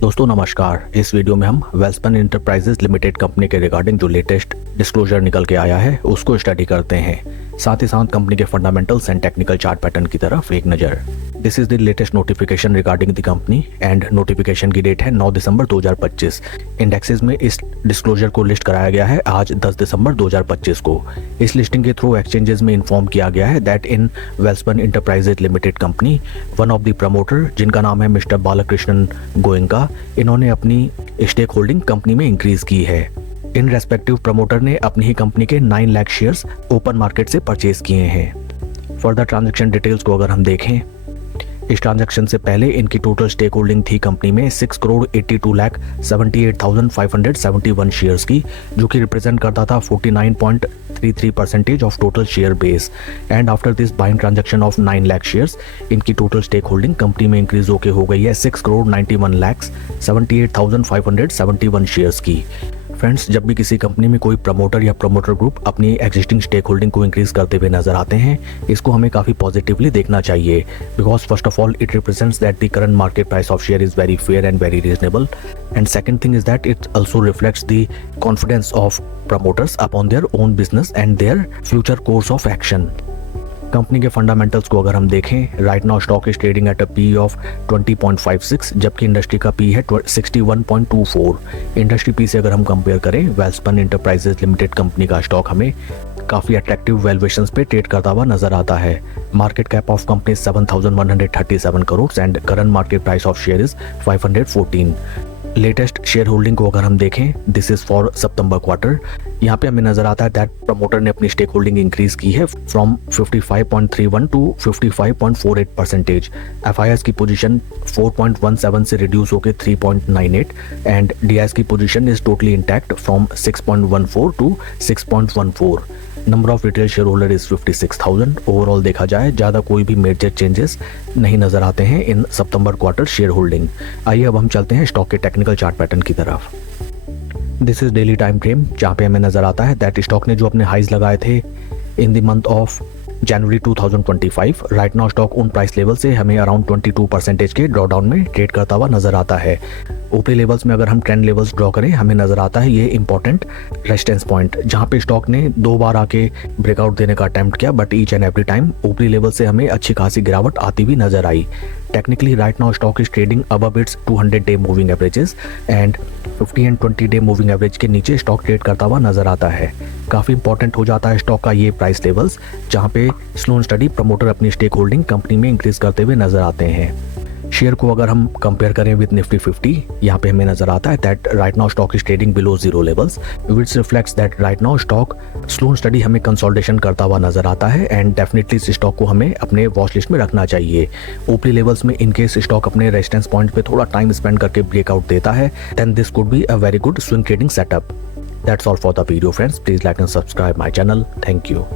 दोस्तों नमस्कार। इस वीडियो में हम वेल्सपन इंटरप्राइजेज लिमिटेड कंपनी के रिगार्डिंग जो लेटेस्ट डिस्क्लोजर निकल के आया है उसको स्टडी करते हैं, साथ ही साथ कंपनी के fundamentals and technical chart pattern की तरफ एक नज़र। This is the latest notification regarding the company and notification की डेट है 9 दिसंबर 2025। इंडेक्सेस में इस डिस्क्लोजर को लिस्ट कराया गया है आज 10 दिसंबर 2025 को। इस लिस्टिंग के थ्रू एक्सचेंजेस में इन्फॉर्म किया गया है that in Welspun enterprises limited company one of the promoter जिनका नाम है मिस्टर बालकृष्णन गोयंका, इन्होंने अपनी स्टेक होल्डिंग कंपनी में इंक्रीज की है। इन रेस्पेक्टिव प्रमोटर ने अपनी ही कंपनी के 9 लाख शेयर्स ओपन मार्केट से परचेज किए हैं। फर्दर ट्रांजैक्शन डिटेल्स को अगर हम देखें, इस ट्रांजैक्शन से पहले इनकी टोटल स्टेक होल्डिंग थी कंपनी में 6,82,78,571 शेयर्स की, जो कि रिप्रेजेंट करता था 49.33% of total share base. And after this buying transaction of 9 lakh shares, इनकी टोटल स्टेक होल्डिंग कंपनी में इंक्रीज होकर हो गई है 6,91,78,571 शेयर्स की। फ्रेंड्स, जब भी किसी कंपनी में कोई प्रमोटर या प्रमोटर ग्रुप अपनी एग्जिस्टिंग स्टेक होल्डिंग को इंक्रीज करते हुए नजर आते हैं, इसको हमें काफ़ी पॉजिटिवली देखना चाहिए, because first of all it represents that the current market price of share is very fair and very reasonable, and second thing is that it also reflects the confidence of promoters upon their own business and their future course of action. Company के fundamentals को अगर हम देखें, right now stock is trading at a P of 20.56, जबकि industry का P है 61.24। Industry P से अगर हम कंपेयर करें, वेल्सपन इंटरप्राइजेज लिमिटेड कंपनी का स्टॉक हमें काफ़ी अट्रैक्टिव वैल्यूएशंस पे ट्रेड करता हुआ नजर आता है। Market cap of company 7,137 crore and current market price of share is 514। Latest share holding को अगर हम देखें, this is for September quarter, यहाँ पे हमें नजर आता है दैट प्रमोटर ने अपनी स्टेक होल्डिंग इंक्रीज की है फ्रॉम 55.31 टू 55.48%। एफआईएस की पोजीशन 4.17 से रिड्यूस होकर 3.98 एंड डीआईएस की position is totally intact from 6.14 to 6.14। Number of retail share holder is 56,000। Overall देखा जाए ज़्यादा कोई भी मेजर चेंजेस नहीं नजर आते हैं इन सितंबर क्वार्टर शेयर होल्डिंग। आइए अब हम चलते हैं स्टॉक के टेक्निकल चार्ट पैटर्न की तरफ। This is daily time frame, जहाँ पे हमें नजर आता है दैट स्टॉक ने जो अपने हाइज लगाए थे in the month of January 2025, right now stock उन प्राइस लेवल से हमें अराउंड 22% के ड्रॉडाउन में ट्रेड करता हुआ नजर आता है। ऊपरी लेवल्स में अगर हम ट्रेंड लेवल्स ड्रॉ करें, हमें नजर आता है ये इंपॉर्टेंट रेजिस्टेंस पॉइंट, जहां पे स्टॉक ने 2 बार आके ब्रेकआउट देने का अटेम्प्ट किया, but each and every time ऊपरी लेवल से हमें अच्छी खासी गिरावट आती हुई नजर आई। Technically right now stock is trading above its 200 day moving averages and 50 and 20 day moving average के नीचे स्टॉक ट्रेड करता हुआ नजर आता है। काफ़ी इंपॉर्टेंट हो जाता है स्टॉक का ये प्राइस लेवल्स, जहां पे स्लो एंड स्टडी प्रमोटर अपनी स्टेक होल्डिंग कंपनी में इंक्रीज करते हुए नजर आते हैं। शेयर को अगर हम कंपेयर करें विद निफ्टी 50, यहाँ पे हमें नजर आता है that right now stock is trading below zero levels, which reflects that right now stock slow and study हमें कंसोलिडेशन करता हुआ नजर आता है एंड डेफिनेटली इस स्टॉक को हमें अपने वॉच लिस्ट में रखना चाहिए। ऊपरी लेवल्स में इनकेस स्टॉक अपने रेजिस्टेंस पॉइंट पे थोड़ा टाइम स्पेंड करके ब्रेकआउट देता है, then this could be a very good swing trading setup. That's all for the video, friends. Please like and subscribe my channel. Thank you.